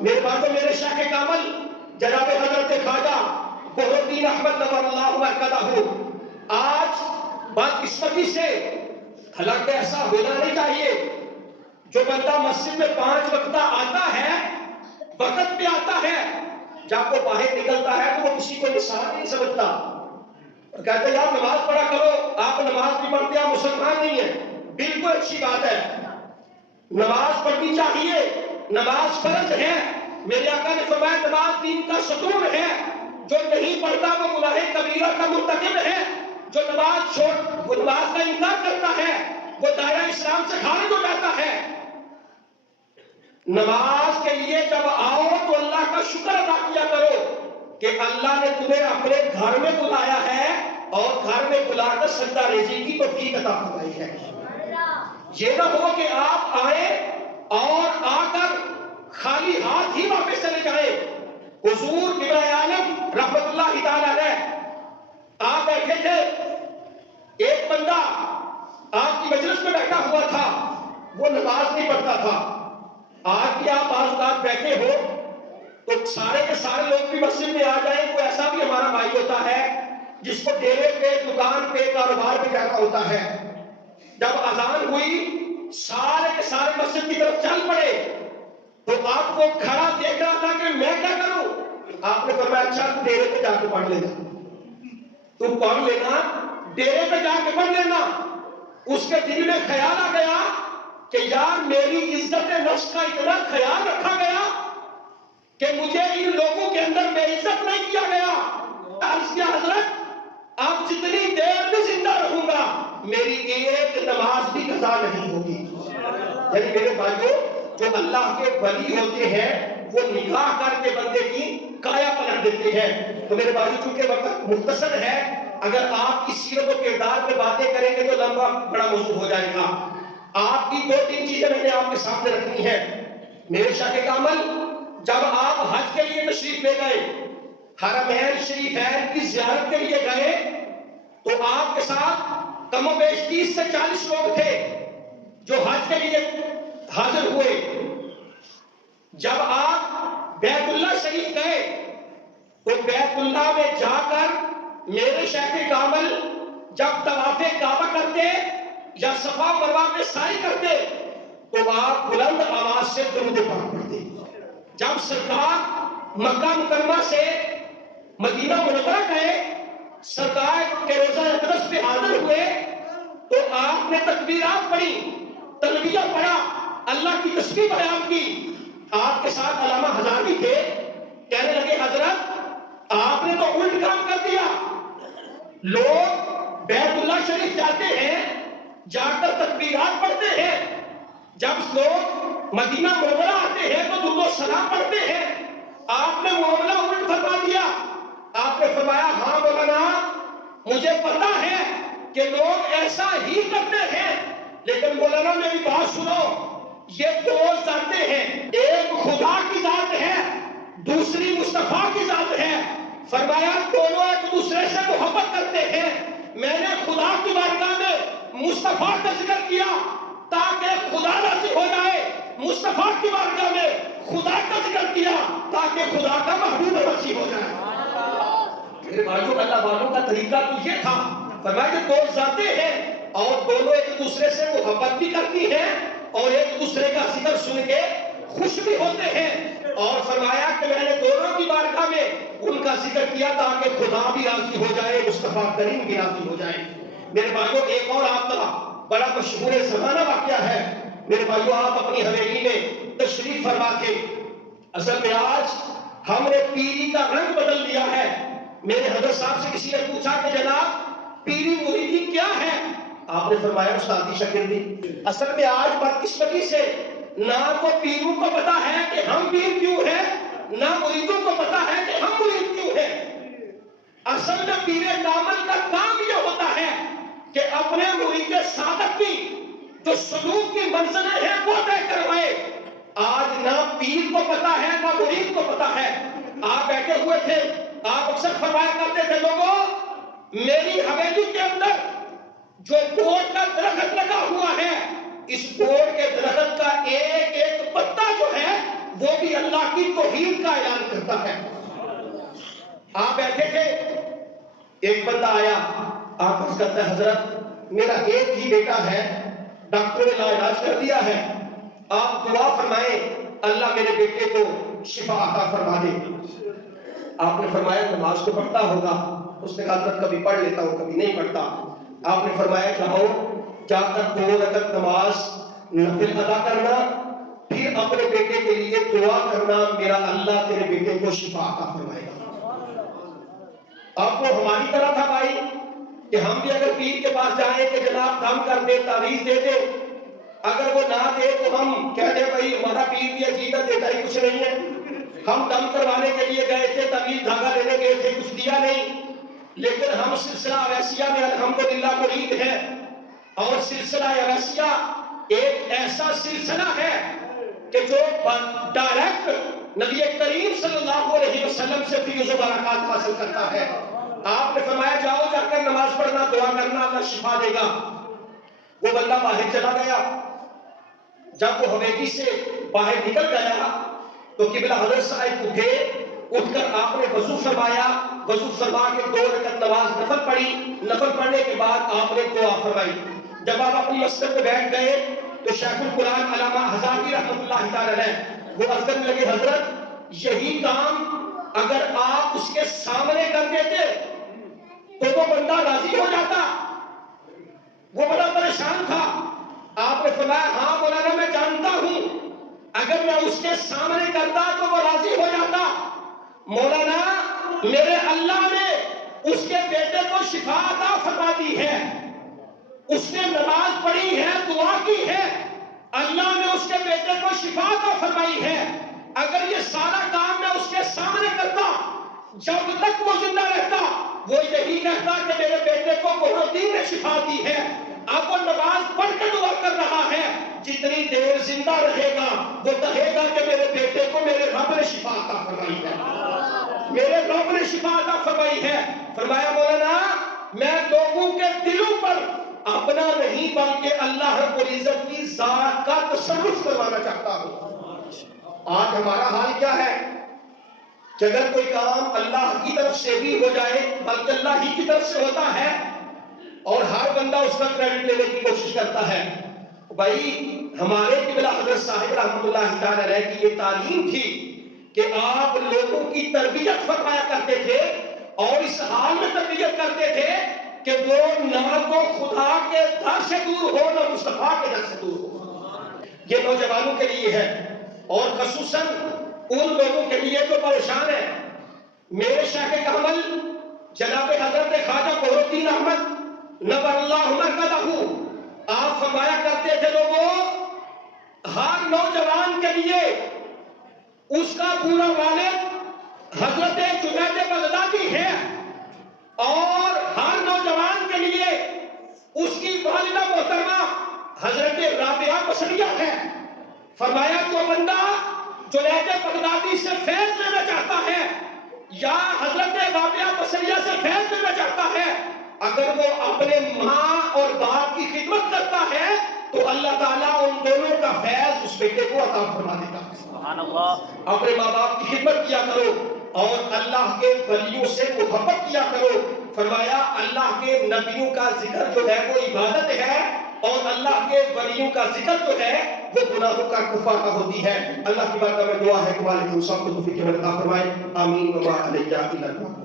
میرے باتوں میرے شیخ کامل جناب حضرت خواجہ بہر الدین احمد نور اللہ مرکزہ آج بدقسمتی سے، حالانکہ ایسا ہونا نہیں چاہیے، جو بندہ مسجد میں 5 وقت آتا ہے، وقت پہ آتا ہے، جب وہ باہر نکلتا ہے تو وہ کسی کو انسان نہیں سمجھتا، کہتے ہیں یار نماز پڑھا کرو، آپ نماز بھی پڑھتے آپ مسلمان نہیں ہیں۔ بالکل اچھی بات ہے، نماز پڑھنی چاہیے، نماز فرض ہے۔ میرے آقا نے فرمایا نماز دین کا ستون ہے، جو نہیں پڑھتا وہ گناہ کبیرہ کا مرتکب ہے، جو نماز وہ نماز کا انکار کرتا ہے وہ دائرہ اسلام سے خارج ہو جاتا ہے۔ نماز کے لیے جب آؤ تو اللہ کا شکر ادا کیا کرو کہ اللہ نے تمہیں اپنے گھر میں بلایا ہے اور گھر میں بلا کر سجدہ ریزی کی توفیق عطا فرمائی ہے۔ یہ نہ ہو کہ آپ آئے اور آ کر خالی ہاتھ ہی واپس چلے جائیں۔ حضور ابن عالم رحمت اللہ تعالی علیہ آپ بیٹھے تھے، ایک بندہ آپ کی مجلس میں بیٹھا ہوا تھا، وہ نماز نہیں پڑھتا تھا۔ آج بھی آپ بعض اوقات بیٹھے ہو تو سارے کے سارے لوگ بھی مسجد میں آ جائیں، کوئی ایسا بھی ہمارا بھائی ہوتا ہے جس کو ڈیرے پہ، دکان پہ، کاروبار پہ جانا ہوتا ہے، جب اذان ہوئی سارے کے سارے مسجد کی طرف چل پڑے تو آپ کو کھڑا دیکھ رہا تھا کہ میں کیا کروں؟ آپ نے فرمایا اچھا تو ڈیرے پہ جا کے پڑھ لینا، تو پڑھ لینا، ڈیرے پہ جا کے پڑھ لینا۔ اس کے دل میں خیال آ گیا کہ یار میری عزت نفس کا اتنا خیال رکھا گیا کہ مجھے ان لوگوں کے اندر بے عزت نہیں کیا گیا۔ عرض کیا حضرت اب جتنی دیر میں زندہ رہوں گا میری ایک نماز بھی قضا نہیں ہوگی۔ یعنی میرے بھائیوں، جو اللہ کے ولی ہوتے ہیں وہ نگاہ کر کے بندے کی کایا پلٹ دیتے ہیں۔ تو میرے بھائیوں چونکہ وقت مختصر ہے، اگر آپ کی سیرت و کردار پہ باتیں کریں گے تو لمبا بڑا موضوع ہو جائے گا۔ آپ کی 2-3 چیزیں میں نے آپ کے سامنے رکھنی ہے۔ میرے شاہ کامل جب آپ حج کے لیے تشریف لے گئے، حرمین شریفین کی زیارت کے لیے گئے تو آپ کے ساتھ کم و بیش 30 سے 40 لوگ تھے جو حج کے لیے حاضر ہوئے۔ جب آپ بیت اللہ شریف گئے تو بیت اللہ میں جا کر میرے شیخ کامل جب طواف کعبہ کرتے یا صفا مروہ پہ سعی کرتے تو آپ بلند آواز سے درود پاک پڑھتے۔ جب سرکار مکہ مکرمہ سے مدینہ منورہ گئے، سرکار کے روزہ اقدس پہ حاضر ہوئے تو آپ نے تکبیرات پڑھی، تلبیہ پڑھا، اللہ کی تسبیح بیان کی۔ آپ کے ساتھ علامہ ہزاروی تھے، کہنے لگے حضرت آپ نے تو الٹ کام کر دیا۔ لوگ بیت اللہ شریف جاتے ہیں، جا کر تکبیرات پڑھتے ہیں، جب لوگ مدینہ منورہ آتے ہیں تو درود و سلام پڑھتے ہیں، آپ نے معاملہ الٹ فرما دیا۔ آپ نے فرمایا ہاں مولانا مجھے پتا ہے کہ لوگ ایسا ہی کرتے ہیں، لیکن مولانا میری بات سنو، یہ 2 ذاتیں ہیں، ایک خدا کی ذات ہے، دوسری مصطفیٰ کی ذات ہے۔ فرمایا دونوں ایک دوسرے سے محبت کرتے ہیں۔ میں نے خدا کی بارگاہ میں مصطفیٰ کا ذکر کیا تاکہ خدا راضی ہو جائے، مصطفیٰ کی بارگاہ میں خدا کا ذکر کیا تاکہ خدا کا محبوب راضی ہو جائے۔ میرے بھائیوں اللہ والوں کا طریقہ تو یہ تھا، فرمایا کہ 2 ذاتیں ہیں اور دونوں ایک دوسرے سے محبت بھی کرتی ہیں اور ایک دوسرے کا ذکر سن کے خوش بھی ہوتے ہیں، اور فرمایا کہ میں نے دونوں کی بارگاہ میں ان کا ذکر کیا تاکہ خدا بھی راضی ہو جائے، مصطفیٰ کریم بھی راضی ہو جائے۔ میرے بھائیوں ایک اور آپ کا بڑا مشہور زمانہ واقعہ ہے۔ میرے بھائیوں آپ اپنی حویلی میں تشریف فرما کے، اصل میں آج ہم نے پیری کا رنگ بدل دیا ہے۔ میرے حضرت صاحب سے کسی نے پوچھا کہ جناب پیری مریدی کیا ہے؟ آپ نے فرمایا استادی شاگردی۔ اصل میں آج بدقسمتی سے نہ تو پیروں کو پتا ہے کہ ہم پیر کیوں ہیں، نہ مریدوں کو پتا ہے کہ ہم مرید کیوں ہیں۔ اصل میں پیر کامل کا کام یہ ہوتا ہے کہ اپنے مرید صادق کی جو سلوک کی منزلیں ہیں وہ طے کروائے۔ آج نہ پیر کو پتا ہے نہ مرید کو پتا ہے۔ آپ بیٹھے ہوئے تھے، آپ اکثر فرمایا کرتے تھے لوگوں میری حویلی کے اندر جو بورڈ کا درخت لگا ہوا ہے، اس بورڈ کے درخت کا ایک ایک پتا جو ہے وہ بھی اللہ کی توحید کا اعلان کرتا ہے۔ آپ بیٹھے تھے، ایک بندہ آیا، آپ اس کہتا ہے حضرت میرا ایک ہی بیٹا ہے، ڈاکٹر نے لاعلاج کر دیا ہے، آپ دعا فرمائیں اللہ میرے بیٹے کو شفا عطا فرما دے۔ آپ نے فرمایا نماز تو پڑھتا ہوگا؟ اس نے کہا حضرت کبھی پڑھ لیتا ہوں کبھی نہیں پڑھتا۔ آپ نے فرمایا جاؤ جا کر 2 رکعت نماز نفل ادا کرنا، پھر اپنے بیٹے کے لیے دعا کرنا میرا اللہ تیرے بیٹے کو شفا عطا فرمائے گا۔ اب وہ ہماری طرح تھا بھائی کہ ہم بھی اگر پیر کے پاس جائیں کہ جناب دم کر دے تعویذ دے دے، اگر وہ نہ دے تو ہم کہتے ہیں بھائی ہمارا پیر بھی عقیدت دیتا ہی کچھ نہیں ہے، ہم دم کروانے کے لیے گئے تھے، تعویذ دھاگا لینے گئے تھے، کچھ دیا نہیں۔ لیکن ہم سلسلہ اویسیہ میں الحمدللہ مرید ہیں، اور سلسلہ اویسیہ ایک ایسا سلسلہ ہے کہ جو ڈائریکٹ نبی کریم صلی اللہ علیہ وسلم سے فیض و برکات حاصل کرتا ہے۔ آپ نے فرمایا جاؤ جا کر نماز پڑھنا دعا کرنا اللہ شفا دے گا۔ وہ بندہ باہر چلا گیا، جب وہ حویلی سے باہر نکل گیا تو قبلہ حضرت صاحب اٹھے، اٹھ کر آپ نے وضو فرمایا، وضو فرما کے 2 رکعت نماز نفل پڑھی، نفل پڑھنے کے بعد آپ نے دعا فرمائی۔ جب آپ اپنی مسجد میں بیٹھ گئے تو شیخ القرآن علامہ ہزاروی رحمۃ اللہ تعالی علیہ وہ عرض کرنے لگے حضرت یہی کام اگر آپ اس کے سامنے کر دیتے تو وہ بندہ راضی ہو جاتا۔ وہ بڑا پریشان تھا۔ آپ نے فرمایا ہاں مولانا میں جانتا ہوں، اگر میں اس کے سامنے کرتا تو وہ راضی ہو جاتا۔ مولانا میرے اللہ نے اس کے بیٹے کو شفا عطا فرما دی ہے، اس نے نماز پڑھی ہے، دعا کی ہے، اللہ نے اس کے بیٹے کو شفا عطا فرمائی ہے۔ اگر یہ سارا کام میں اس کے سامنے کرتا، جب تک وہ زندہ رہتا وہ یہی کہتا کہ میرے بیٹے کو بہت نے شفا دی ہے۔ اب وہ نماز پڑھ کے دعا کر رہا ہے، جتنی دیر زندہ رہے گا وہ کہے گا کہ میرے بیٹے کو میرے رب نے شفا عطا فرمائی ہے، میرے رب نے شفا عطا فرمائی ہے۔ فرمایا مولانا میں لوگوں کے دلوں پر اپنا نہیں بلکہ اللہ رب العزت کی ذات کا تصرف کروانا چاہتا ہوں۔ آج ہمارا حال کیا ہے کہ اگر کوئی کام اللہ کی طرف سے بھی ہو جائے بلکہ اللہ ہی کی طرف سے ہوتا ہے اور ہر بندہ اس کا کریڈٹ لینے کی کوشش کرتا ہے۔ بھائی ہمارے قبلہ حضرت صاحب رحمۃ اللہ تعالی علیہ کی یہ تعلیم تھی کہ آپ لوگوں کی تربیت فرمایا کرتے تھے اور اس حال میں تربیت کرتے تھے کہ وہ نہ تو خدا کے در سے دور ہو نہ مصطفیٰ کے در سے دور ہو۔ یہ نوجوانوں کے لیے ہے اور خصوصاً ان لوگوں کے لیے جو پریشان ہیں۔ میرے شیخ کامل جناب حضرت خواجہ بہر الدین احمد نور اللہ مرکزہ آپ فرمایا کرتے تھے لوگوں ہر نوجوان کے لیے اس کا پورا والد حضرت جنید بغدادی ہے اور ہر نوجوان کے لیے اس کی والدہ محترمہ حضرت رابعہ بصریہ ہے۔ فرمایا جو بندہ جنید بغدادی سے فیض لینا چاہتا ہے یا حضرت رابعہ بصریہ سے فیض لینا چاہتا ہے، اگر وہ اپنے ماں اور باپ کی خدمت کرتا ہے تو اللہ تعالیٰ ان دونوں کا فیض اس بیٹے کو عطا فرما دیتا ہے۔ سبحان اللہ۔ اپنے ماں باپ کی خدمت کیا کرو اور اللہ کے ولیوں سے محبت کیا کرو۔ فرمایا اللہ کے نبیوں کا ذکر جو ہے وہ عبادت ہے اور اللہ کے ولیوں کا ذکر جو ہے وہ گناہوں کا کفارہ ہوتی ہے۔ اللہ کی بارگاہ میں دعا ہے کہ والد ہم سب کو توفیق عطا فرمائے، آمین۔ وما علیہ الا البلاغ۔